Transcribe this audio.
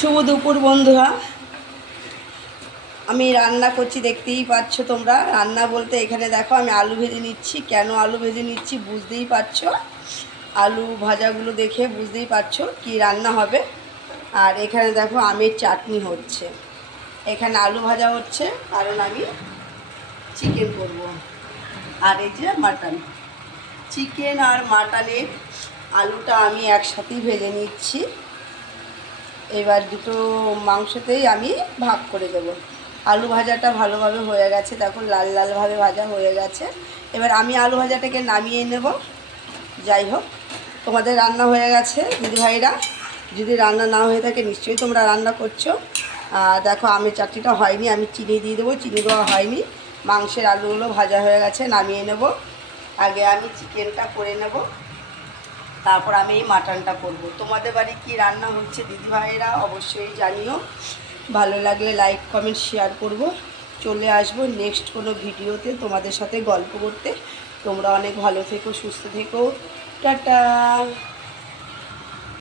শুভ দুপুর বন্ধুরা। আমি রান্না করছি, দেখতেই পাচ্ছ তোমরা। রান্না বলতে এখানে দেখো আমি আলু ভেজে নিচ্ছি। কেন আলু ভেজে নিচ্ছি বুঝতেই পারছো, আলু ভাজাগুলো দেখে বুঝতেই পারছো কি রান্না হবে। আর এখানে দেখো আমের চাটনি হচ্ছে, এখানে আলু ভাজা হচ্ছে কারণ আমি চিকেন করব। আর এই যে মাটন, চিকেন আর মাটনের আলুটা আমি একসাথেই ভেজে নিচ্ছি। এবার দুটো মাংসতেই আমি ভাগ করে দেব। আলু ভাজাটা ভালোভাবে হয়ে গেছে, দেখো লাল লালভাবে ভাজা হয়ে গেছে। এবার আমি আলু ভাজাটাকে নামিয়ে নেব। যাই হোক, তোমাদের রান্না হয়ে গেছে দিদিভাইরা। যদি রান্না না হয়ে থাকে নিশ্চয়ই তোমরা রান্না করছো। দেখো আমের চাটনিটা হয়নি, আমি চিনি দিয়ে দেবো, চিনি দেওয়া হয়নি। মাংসের আলুগুলো ভাজা হয়ে গেছে, নামিয়ে নেব। আগে আমি চিকেনটা করে নেব, তারপর আমি এই মাটনটা করব। তোমাদের বাড়ি কি রান্না হচ্ছে দিদিভাইরা অবশ্যই জানিও। ভালো লাগলে লাইক কমেন্ট শেয়ার করব। চলে আসবো নেক্সট কোনো ভিডিওতে তোমাদের সাথে গল্প করতে। তোমরা অনেক ভালো থেকো, সুস্থ থেকো। টাটা।